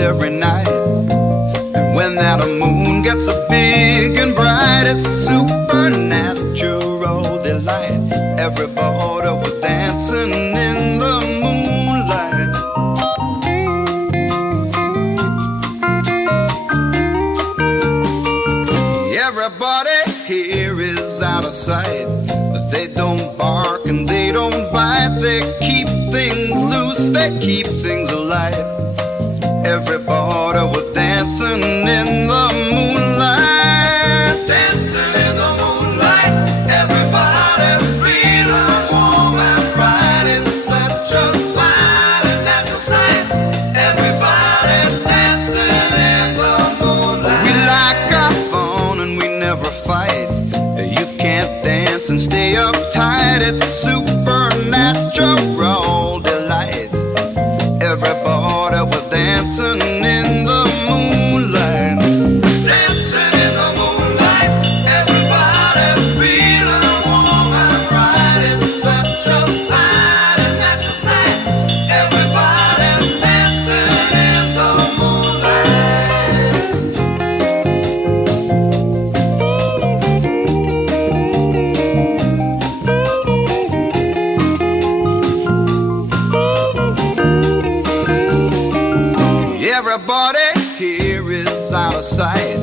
every night. And when that moon gets so big and bright, it's supernatural delight. Everybody was dancing in the moonlight. Everybody here is out of sight. They don't bark and they don't bite. They keep things loose, they keep things alive. Everybody was dancing in the moonlight. Dancing in the moonlight. Everybody's feeling warm and bright. It's such a fine and natural sight. Everybody's dancing in the moonlight. We like our fun and we never fight. You can't dance and stay uptight. It's supernatural delight. Everybody was dancing in the moonlight. Dancing in the moonlight. Everybody's feeling warm and bright. It's such a fine and natural sight. Everybody's dancing in the moonlight. Everybody here is out of sight.